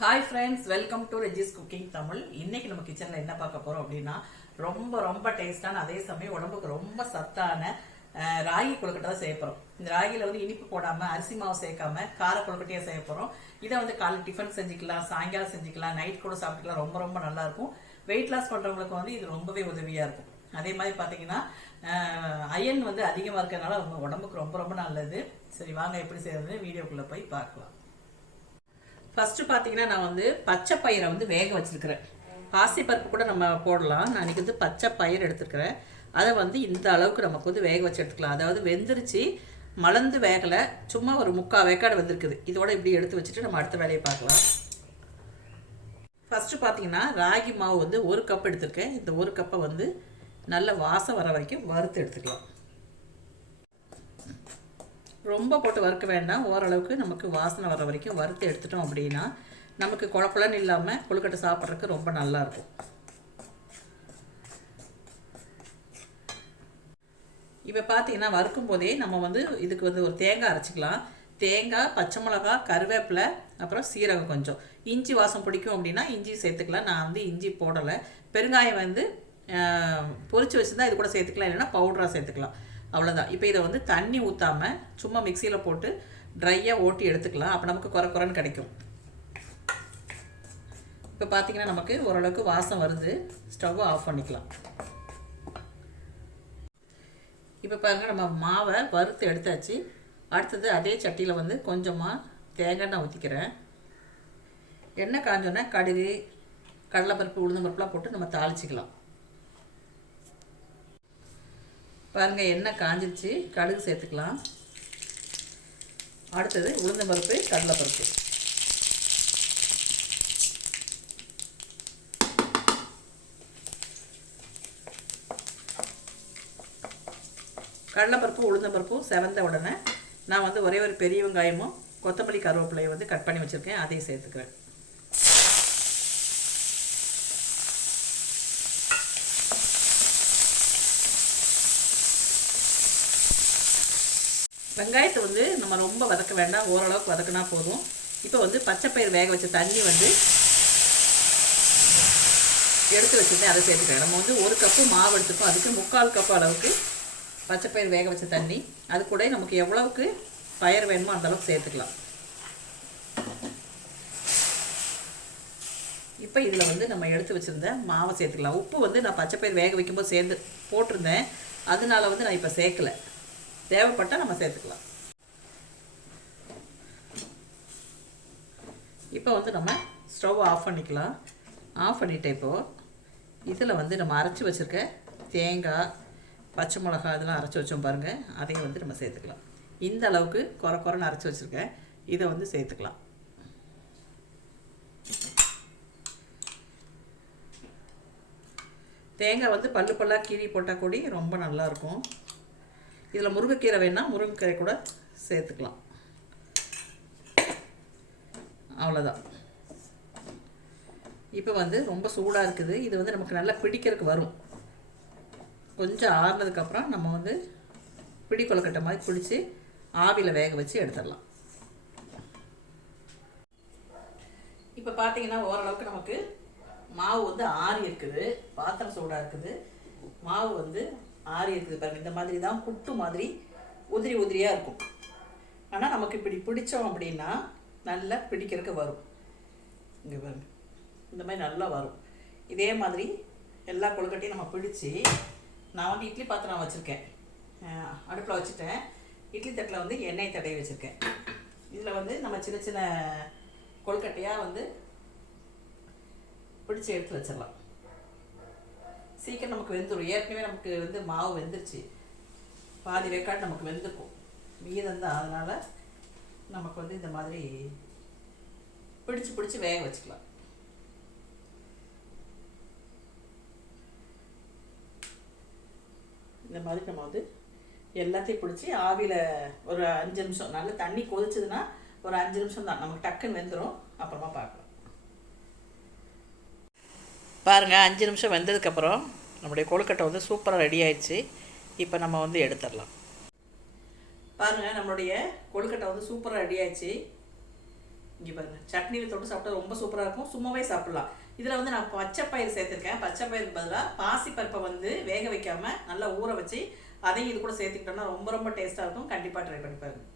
Hi friends welcome to Regis cooking Tamil இன்னைக்கு நம்ம கிச்சன்ல என்ன பார்க்க போறோம் அப்படின்னா ரொம்ப ரொம்ப டேஸ்டான அதே சமயம் உடம்புக்கு ரொம்ப சத்தான ராகி கொழுக்கட்டை தான் செய்ய போறோம். இந்த ராகியில் வந்து இனிப்பு போடாம அரிசி மாவு சேர்க்காம கார கொழுக்கட்டையா செய்ய போறோம். இதை வந்து காலை டிஃபன் செஞ்சுக்கலாம் சாயங்காலம் செஞ்சுக்கலாம் நைட் கூட சாப்பிட்டுக்கலாம் ரொம்ப ரொம்ப நல்லா இருக்கும். வெயிட் லாஸ் பண்றவங்களுக்கு வந்து இது ரொம்பவே உதவியா இருக்கும். அதே மாதிரி பாத்தீங்கன்னா அயன் வந்து அதிகமா இருக்கிறதுனால உங்க உடம்புக்கு ரொம்ப ரொம்ப நல்லது. சரி வாங்க எப்படி செய்யறதுன்னு வீடியோக்குள்ள போய் பார்க்கலாம். ஃபஸ்ட்டு பார்த்தீங்கன்னா நான் வந்து பச்சை பயிரை வந்து வேக வச்சிருக்கிறேன். பாசிப்பருப்பு கூட நம்ம போடலாம். நான் இன்னைக்கு வந்து பச்சை பயிர் எடுத்துருக்கிறேன். அதை வந்து இந்த அளவுக்கு நமக்கு வந்து வேக வச்சு எடுத்துக்கலாம். அதாவது வெந்துருச்சு மலர்ந்து வேகலை சும்மா ஒரு முக்கால் வேக்காடு வந்திருக்குது. இதோட இப்படி எடுத்து வச்சுட்டு நம்ம அடுத்த வேலையை பார்க்கலாம். ஃபஸ்ட்டு பார்த்தீங்கன்னா ராகி மாவு வந்து ஒரு கப் எடுத்திருக்கேன். இந்த ஒரு கப்பை வந்து நல்ல வாசம் வர வரைக்கும் வறுத்து எடுத்துக்கலாம். ரொம்ப போட்டு வறுக்க வேண்டாம். ஓரளவுக்கு நமக்கு வாசனை வர வரைக்கும் வறுத்து எடுத்துட்டோம் அப்படின்னா நமக்கு குழப்பலன்னு இல்லாமல் கொழுக்கட்டை சாப்பிட்றதுக்கு ரொம்ப நல்லாயிருக்கும் இப்போ பார்த்தீங்கன்னா வறுக்கும் போதே நம்ம வந்து இதுக்கு வந்து ஒரு தேங்காய் அரைச்சிக்கலாம். தேங்காய் பச்சை மிளகா கருவேப்பிலை அப்புறம் சீரகம் கொஞ்சம். இஞ்சி வாசம் பிடிக்கும் அப்படின்னா இஞ்சி சேர்த்துக்கலாம். நான் வந்து இஞ்சி போடலை. பெருங்காயம் வந்து பொரிச்சு வச்சுருந்தா இது கூட சேர்த்துக்கலாம். இல்லைன்னா பவுடராக சேர்த்துக்கலாம். அவ்வளோதான் இப்போ இதை வந்து தண்ணி ஊற்றாமல் சும்மா மிக்சியில் போட்டு ட்ரையாக ஓட்டி எடுத்துக்கலாம். அப்போ நமக்கு குறை குறைன்னு கிடைக்கும். இப்போ பார்த்தீங்கன்னா நமக்கு ஓரளவுக்கு வாசம் வருது. ஸ்டவ்வை ஆஃப் பண்ணிக்கலாம். இப்போ பாருங்கள் நம்ம மாவை வறுத்து எடுத்தாச்சு. அடுத்தது அதே சட்டியில் வந்து கொஞ்சமாக தேங்காய் நான் ஊற்றிக்கிறேன் எண்ணெய் காஞ்சோன்னே கடுகு கடலைப்பருப்பு உளுந்தம்பருப்புலாம் போட்டு நம்ம தாளிச்சிக்கலாம். பாருங்கள் எண்ணெய் காஞ்சிருச்சு. கடுகு சேர்த்துக்கலாம். அடுத்தது உளுந்தம்பருப்பு கடலைப்பருப்பு. கடலைப்பருப்பு உளுந்தம்பருப்பும் செவந்த உடனே நான் வந்து ஒரே ஒரு பெரிய வெங்காயமும் கொத்தமல்லி கருவேப்பிலையை வந்து கட் பண்ணி வச்சுருக்கேன். அதையும் சேர்த்துக்கிறேன். வெங்காயத்தை வந்து நம்ம ரொம்ப வதக்க வேண்டாம். ஓரளவுக்கு வதக்கினா போதும். இப்போ வந்து பச்சைப்பயிர் வேக வச்ச தண்ணி வந்து எடுத்து வச்சுருந்தேன் அதை சேர்த்துக்கிறேன். நம்ம வந்து ஒரு கப்பு மாவு எடுத்துக்கோம். அதுக்கு முக்கால் கப்பு அளவுக்கு பச்சைப்பயிர் வேக வச்ச தண்ணி. அது கூட நமக்கு எவ்வளவுக்கு பயிர் வேணுமோ அந்த அளவுக்கு சேர்த்துக்கலாம். இப்போ இதில் வந்து நம்ம எடுத்து வச்சுருந்த மாவை சேர்த்துக்கலாம். உப்பு வந்து நான் பச்சைப்பயிர் வேக வைக்கும்போது சேர்ந்து போட்டிருந்தேன். அதனால வந்து நான் இப்போ சேர்க்கலை. தேவைப்பட்டால் நம்ம சேர்த்துக்கலாம். இப்போ வந்து நம்ம ஸ்டவ் ஆஃப் பண்ணிக்கலாம். ஆஃப் பண்ணிட்ட இப்போது இதில் வந்து நம்ம அரைச்சி வச்சுருக்க தேங்காய் பச்சை மிளகா இதெல்லாம் அரைச்சி வச்சோம் பாருங்கள் அதையும் வந்து நம்ம சேர்த்துக்கலாம். இந்த அளவுக்கு குறை குறைன்னு அரைச்சி வச்சுருக்கேன் இதை வந்து சேர்த்துக்கலாம். தேங்காய் வந்து பல்லு பல்லாக கீறி போட்டால் கூடி ரொம்ப நல்லாயிருக்கும் இதில் முருங்கைக்கீரை வேணால் முருங்கைக்கீரை கூட சேர்த்துக்கலாம். அவ்வளோதான் இப்போ வந்து ரொம்ப சூடாக இருக்குது. இது வந்து நமக்கு நல்லா பிடிக்கிறதுக்கு வரும். கொஞ்சம் ஆறுனதுக்கப்புறம் நம்ம வந்து பிடி கொலக்கட்டை மாதிரி பிடிச்சி ஆவியில் வேக வச்சு எடுத்துடலாம். இப்போ பார்த்தீங்கன்னா ஓரளவுக்கு நமக்கு மாவு வந்து ஆறி இருக்குது. பாத்திரம் சூடாக இருக்குது. மாவு வந்து ஆறி இருக்குது பாருங்கள் இந்த மாதிரி தான் புட்டு மாதிரி உதிரி உதிரியாக இருக்கும். ஆனால் நமக்கு இப்படி பிடிச்சோம் அப்படின்னா நல்லா பிடிக்கிறதுக்கு வரும். இங்கே பாருங்கள் இந்த மாதிரி நல்லா வரும். இதே மாதிரி எல்லா கொழுக்கட்டையும் நம்ம பிடிச்சி நான் வந்து இட்லி பாத்திரம் வச்சுருக்கேன். அடுப்பில் வச்சுட்டேன். இட்லி தட்டில் வந்து எண்ணெய் தடவி வச்சுருக்கேன். இதில் வந்து நம்ம சின்ன சின்ன கொழுக்கட்டையாக வந்து பிடிச்சி எடுத்து வச்சிடலாம். சீக்கிரம் நமக்கு வெந்துடும் ஏற்கனவே நமக்கு வந்து மாவு வெந்துருச்சு. பாதி வேக்காடு நமக்கு வெந்துக்கும் மீதம் தான் அதனால் நமக்கு வந்து இந்த மாதிரி பிடிச்சு பிடிச்சி வேக வச்சுக்கலாம். இந்த மாதிரி நம்ம வந்து எல்லாத்தையும் பிடிச்சி ஆவியில் ஒரு அஞ்சு நிமிஷம் நல்லா தண்ணி கொதிச்சதுன்னா ஒரு அஞ்சு நிமிஷம் தான் நமக்கு டக்குன்னு வெந்துடும் அப்புறமா பார்க்கலாம். பாருங்கள் அஞ்சு நிமிஷம் வெந்ததுக்கப்புறம் நம்முடைய கொழுக்கட்டை வந்து சூப்பராக ரெடி ஆயிடுச்சு. இப்போ நம்ம வந்து எடுத்துடலாம். பாருங்கள் நம்மளுடைய கொழுக்கட்டை வந்து சூப்பராக ரெடி ஆயிடுச்சு. இங்கே பாருங்கள் சட்னியில் தொட்டு சாப்பிட்டா ரொம்ப சூப்பராக இருக்கும். சும்மாவே சாப்பிட்லாம். இதில் வந்து நான் பச்சை பயிர் சேர்த்துருக்கேன். பச்சை பயிருக்கு பதிலாக பாசிப்பருப்பை வந்து வேக வைக்காமல் நல்லா ஊற வச்சு அதையும் இது கூட சேர்த்துக்கிட்டோம்னா ரொம்ப ரொம்ப டேஸ்ட்டாக இருக்கும். கண்டிப்பாக ட்ரை பண்ணி பாருங்கள்